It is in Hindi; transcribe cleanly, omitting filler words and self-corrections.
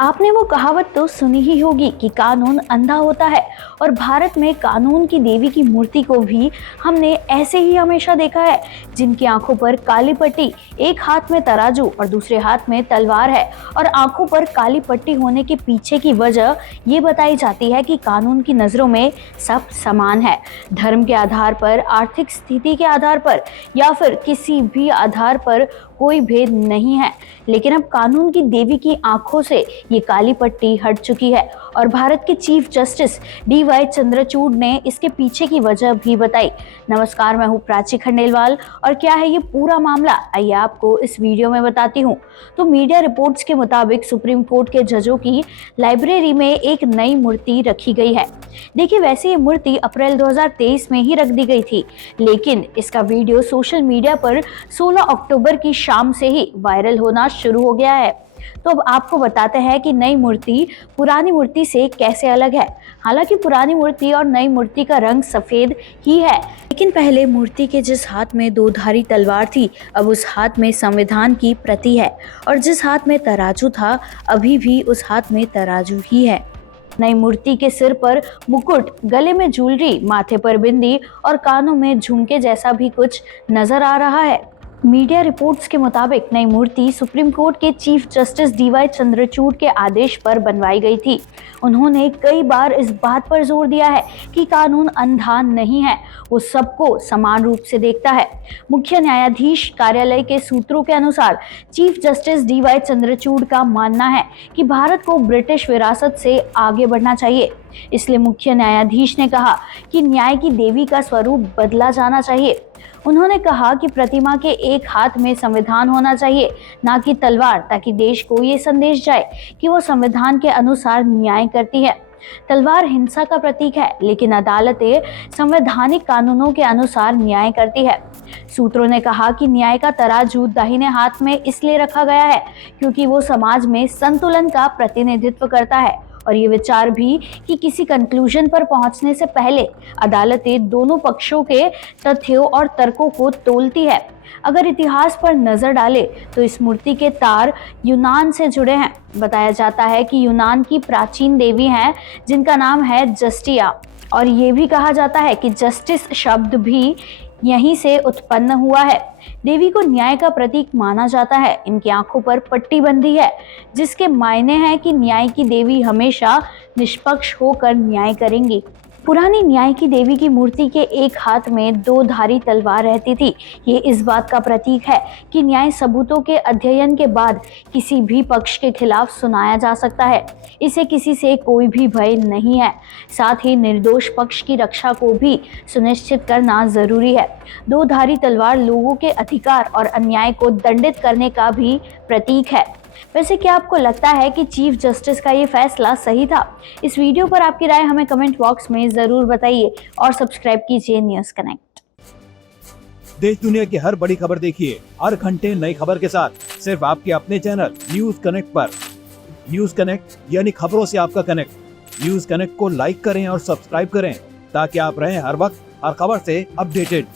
आपने वो कहावत तो सुनी ही होगी कि कानून अंधा होता है। और भारत में कानून की देवी की मूर्ति को भी हमने ऐसे ही हमेशा देखा है, जिनकी आंखों पर काली पट्टी, एक हाथ में तराजू और दूसरे हाथ में तलवार है। और आंखों पर काली पट्टी होने के पीछे की वजह ये बताई जाती है कि कानून की नजरों में सब समान है। धर्म के आधार पर, आर्थिक स्थिति के आधार पर या फिर किसी भी आधार पर कोई भेद नहीं है। लेकिन अब कानून की देवी की आंखों से ये काली पट्टी हट चुकी है और भारत के चीफ जस्टिस DY चंद्रचूड़ ने इसके पीछे की वजह भी बताई। नमस्कार, मैं हूँ प्राची खंडेलवाल और क्या है ये पूरा मामला, आइए आपको इस वीडियो में बताती हूँ। तो मीडिया रिपोर्ट्स के मुताबिक सुप्रीम कोर्ट के जजों की लाइब्रेरी में एक नई मूर्ति रखी गई है। देखिए, वैसे ये मूर्ति अप्रैल 2023 में ही रख दी गई थी, लेकिन इसका वीडियो सोशल मीडिया पर 16 अक्टूबर की शाम से ही वायरल होना शुरू हो गया है। तो अब आपको बताते हैं कि नई मूर्ति पुरानी मूर्ति से कैसे अलग है। हालांकि पुरानी मूर्ति और नई मूर्ति का रंग सफेद ही है, लेकिन पहले मूर्ति के जिस हाथ में दो धारी तलवार थी, अब उस हाथ में संविधान की प्रति है। और जिस हाथ में तराजू था, अभी भी उस हाथ में तराजू ही है। नई मूर्ति के सिर पर मुकुट, गले में ज्वेलरी, माथे पर बिंदी और कानों में झुमके जैसा भी कुछ नजर आ रहा है। मीडिया रिपोर्ट्स के मुताबिक नई मूर्ति सुप्रीम कोर्ट के चीफ जस्टिस DY चंद्रचूड़ के आदेश पर बनवाई गई थी। उन्होंने कई बार इस बात पर जोर दिया है कि कानून अंधा नहीं है, वो सबको समान रूप से देखता है। मुख्य न्यायाधीश कार्यालय के सूत्रों के अनुसार चीफ जस्टिस DY चंद्रचूड़ का मानना है कि भारत को ब्रिटिश विरासत से आगे बढ़ना चाहिए। इसलिए मुख्य न्यायाधीश ने कहा कि न्याय की देवी का स्वरूप बदला जाना चाहिए। उन्होंने कहा कि प्रतिमा के एक हाथ में संविधान होना चाहिए, ना कि तलवार, ताकि देश को ये संदेश जाए कि वो संविधान के अनुसार न्याय करती है। तलवार हिंसा का प्रतीक है, लेकिन अदालतें संवैधानिक कानूनों के अनुसार न्याय करती है। सूत्रों ने कहा कि न्याय का तराजू दाहिने हाथ में इसलिए रखा गया है क्योंकि वो समाज में संतुलन का प्रतिनिधित्व करता है। और ये विचार भी कि किसी कंक्लूजन पर पहुंचने से पहले अदालतें दोनों पक्षों के तथ्यों और तर्कों को तौलती है। अगर इतिहास पर नजर डाले तो इस मूर्ति के तार यूनान से जुड़े हैं। बताया जाता है कि यूनान की प्राचीन देवी हैं जिनका नाम है जस्टिया, और ये भी कहा जाता है कि जस्टिस शब्द भी यहीं से उत्पन्न हुआ है। देवी को न्याय का प्रतीक माना जाता है। इनकी आंखों पर पट्टी बंधी है, जिसके मायने हैं कि न्याय की देवी हमेशा निष्पक्ष होकर न्याय करेंगी। पुरानी न्याय की देवी की मूर्ति के एक हाथ में दो धारी तलवार रहती थी। ये इस बात का प्रतीक है कि न्याय सबूतों के अध्ययन के बाद किसी भी पक्ष के खिलाफ सुनाया जा सकता है। इसे किसी से कोई भी भय नहीं है। साथ ही निर्दोष पक्ष की रक्षा को भी सुनिश्चित करना जरूरी है। दो धारी तलवार लोगों के अधिकार और अन्याय को दंडित करने का भी प्रतीक है। वैसे क्या आपको लगता है कि चीफ जस्टिस का ये फैसला सही था? इस वीडियो पर आपकी राय हमें कमेंट बॉक्स में जरूर बताइए और सब्सक्राइब कीजिए न्यूज़ कनेक्ट। देश दुनिया की हर बड़ी खबर देखिए हर घंटे नई खबर के साथ सिर्फ आपके अपने चैनल न्यूज़ कनेक्ट पर। न्यूज़ कनेक्ट यानी खबरों से आपका कनेक्ट। न्यूज़ कनेक्ट को लाइक करें और सब्सक्राइब करें ताकि आप रहें हर वक्त हर खबर से अपडेटेड।